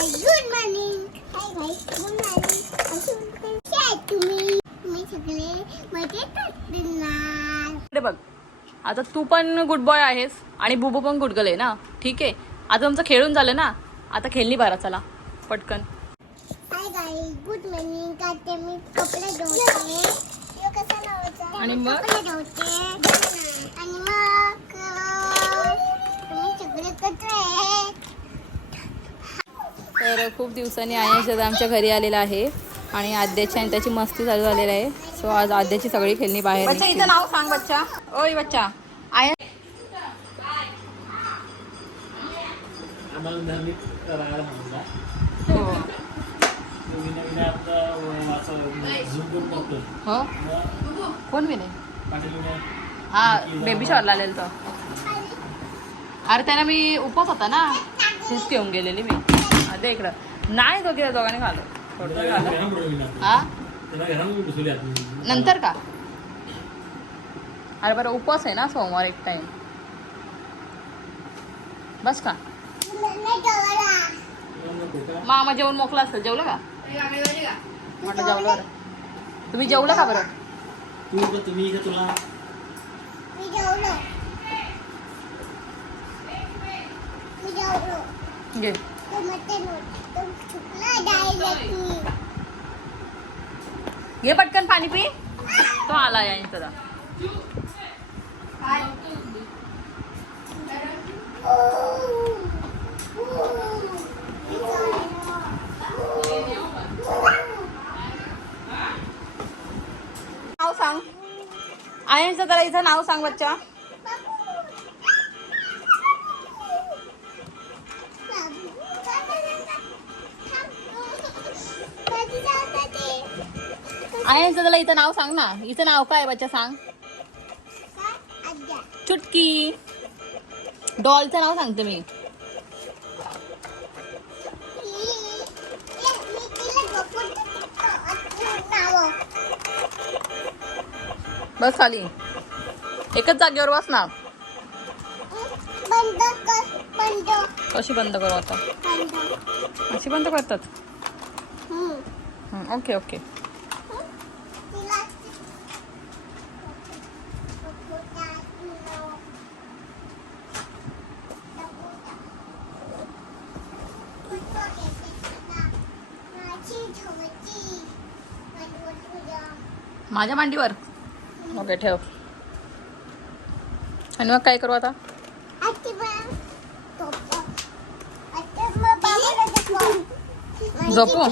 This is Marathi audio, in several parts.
Good morning. Hi guys good morning. कसे आहेत तुम्ही? तुम्ही सगळे मजेत इकडे बघ आता तू पण गुड बॉय आहेस आणि बुबू पण गुड गर्ल आहे ना? ठीक आहे. आता तुमचं खेळून झालं ना? आता खेळली बारा चला. पटकन. Hi good morning. मी कपडे धुते यो कसा लावायचा? आणि मग? कपडे आणि मग? अं, तुम्ही सगळे आहेत. तर खूप दिवसांनी आयश दादा आमच्या घरी आलेला आहे आणि आद्याची आणि त्याची मस्ती चालू झालेली आहे. सो आज आद्याची सगळी खेळणी बाहेर बच्चा इथं नाव सांग बच्चा. ओय बच्चा. आय हो. हो? कोण मी नाही पाटील म्हणे, हा बेबी शॉरला आलेलं तर अरे त्याला मी उपवास होता ना? खूप घेऊन गेलेली मी. अरे इकडं. नाही तो गेला दोघांनी थोडं. हा आपण. नंतर का? अरे बरं उपवास आहे ना सोमवार एक टाइम बस का? मामा जेवण मोकला असेल जेवलं का? म्हटलं जेवलं बरं. तुम्ही जेवलं का बरं? तू का तुम्ही का तुला? मी जेवलो मी जेवलो. घे. घे पटकन पाणी पी. तो आला या जरा नाव सांग. आयनचं जरा इथं नाव सांग बच्चा. आयनचं त्याला इथं नाव सांग ना. इथं नाव काय बच्चा सांग. चुटकी. डॉलचं नाव सांगते मी. बस खाली. एकच जागेवर बस ना. बंद कर बंद कशी बंद करू आता? अशी बंद करतात? Okay okay. माझ्या मांडीवर ओके ठेव. आणि मग काय करू आता? झोपू?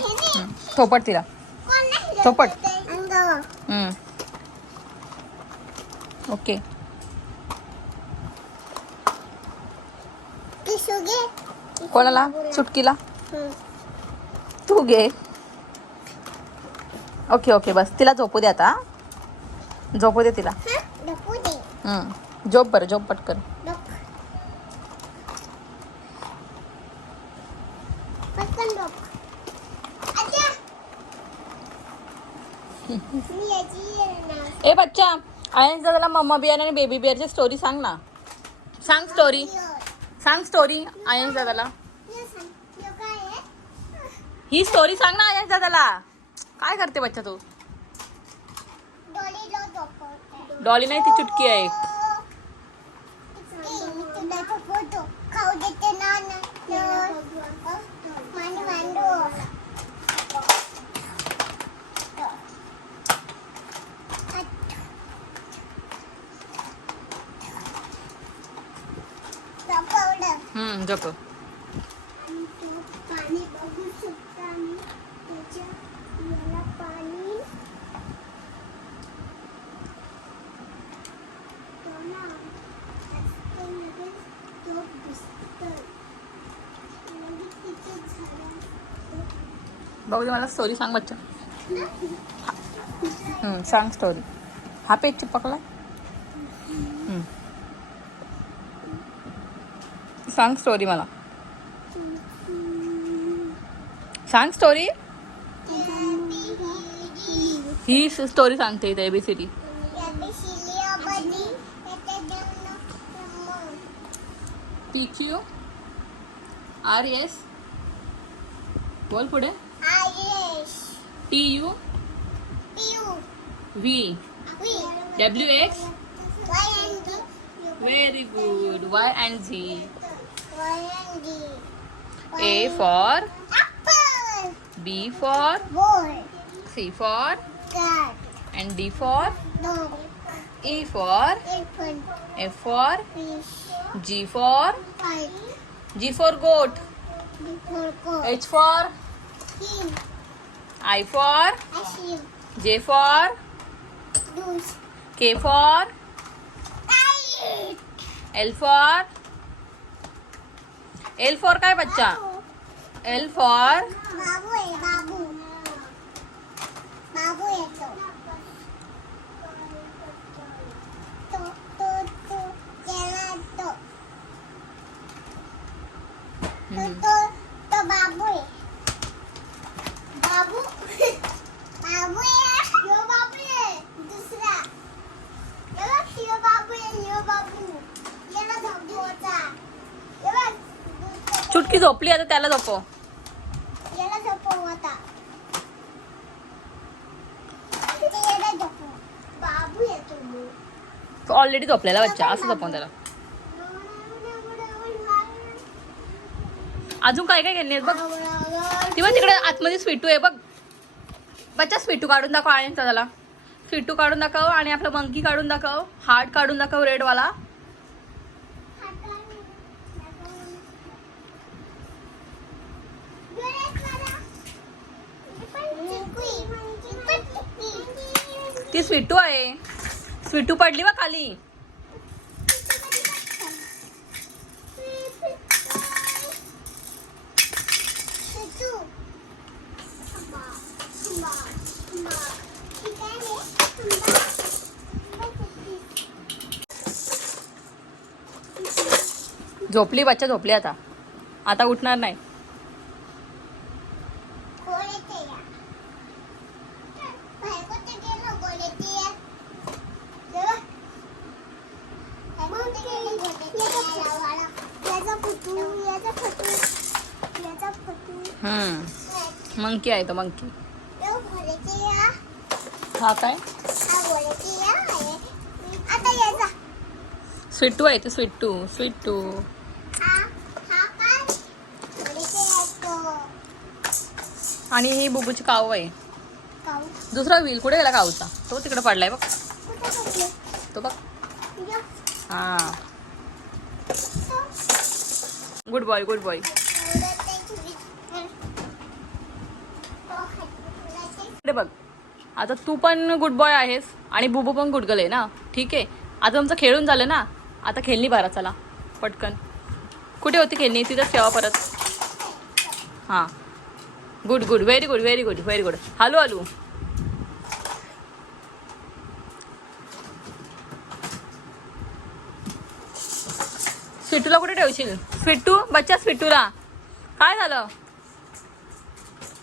थोपट तिला. थोपट. हं. ओके. कोणाला? चुटकीला तू घे. ओके ओके बस. तिला झोपू दे आता झोपू दे तिला. झोप बरं झोप पटकन. ए बच्चा आयन दादाला मम्मा बिअर आणि बेबी बिअरची स्टोरी सांग ना. सांग स्टोरी सांग स्टोरी आयन दादाला. ही स्टोरी सांग ना आयन दादाला. काय करते बच्चा तू? डॉली नाही ती चुटकी आहे. हम्म झोप आणि तो पाणी बघू शकता आणि त्याच्या याला पाणी तो ना असते लगेच तो दिसतं. लगेच तिथे झाडं बघू दे मला स्टोरी सांग बच्चा सांग स्टोरी हा पेज चिपकला सांग स्टोरी मला. सांग स्टोरी ही स्टोरी सांगते इथे A B C D P Q R S बोल पुढे. Irish. T U. P U. V. V. W X. Y and D. Very good. Y and Z. Y and for apple. B for ball. C for cat. And D for dog. E for elephant. F for fish. G for kite. G for goat. G for goat. H for I for ashim J for goose K for kite L for L for काय बच्चा? एल फॉर बाबू आहे बाबू बाबू येतो तो. तो तो त्याला तो तो तो तो बाबू आहे बाबू बाबू आहे यो बाबू आहे दुसरा हे बघ यो बाबू आहे यो बाबू याला झोपू होता हे बघ दुसरा- चुटकी झोपली आता त्याला झोपव. ऑलरेडी झोपलेला बच्चा असं झोपवून त्याला. अजून काय काय खेळणे बघ. ती बघ तिकडे आतमध्ये स्वीटू आहे बघ. बच्चा स्वीटू काढून दाखव आहे त्याला. स्वीटू काढून दाखव आणि आपलं मंकी काढून दाखव. हार्ट काढून दाखव रेडवाला. ती स्वीटू आहे. स्वीटू पडली बा खाली. झोपली बच्चा झोपली आता. आता उठणार नाही. मंकी आहे तो मंकी. हा काय? या आहे. स्वीटू ते स्वीटू स्वीटू हा हा काय घोड्याचे येतो आणि ही बुबूची काऊ आहे. दुसरा व्हील कुठे गेला काऊचा तो तिकडे पडलाय बघ. तो बघ. हा. गुड बॉय गुड बॉय बघ. आता तू पण गुड बॉय आहेस आणि बुबू पण गुड गर्ल आहे ना? ठीक आहे. आता तुमचं खेळून झालं ना? आता खेळणी भरा चला. पटकन. कुठे होती खेळणी? तिथंच ठेवा परत. हां. Good good very good very good very good hello hello स्वीटूला कुठे ठेवशील? स्वीटू बच्चा स्वीटूला काय झालं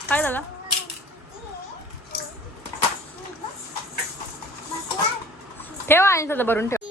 काय झालं ठेवा आणि भरून ठेव.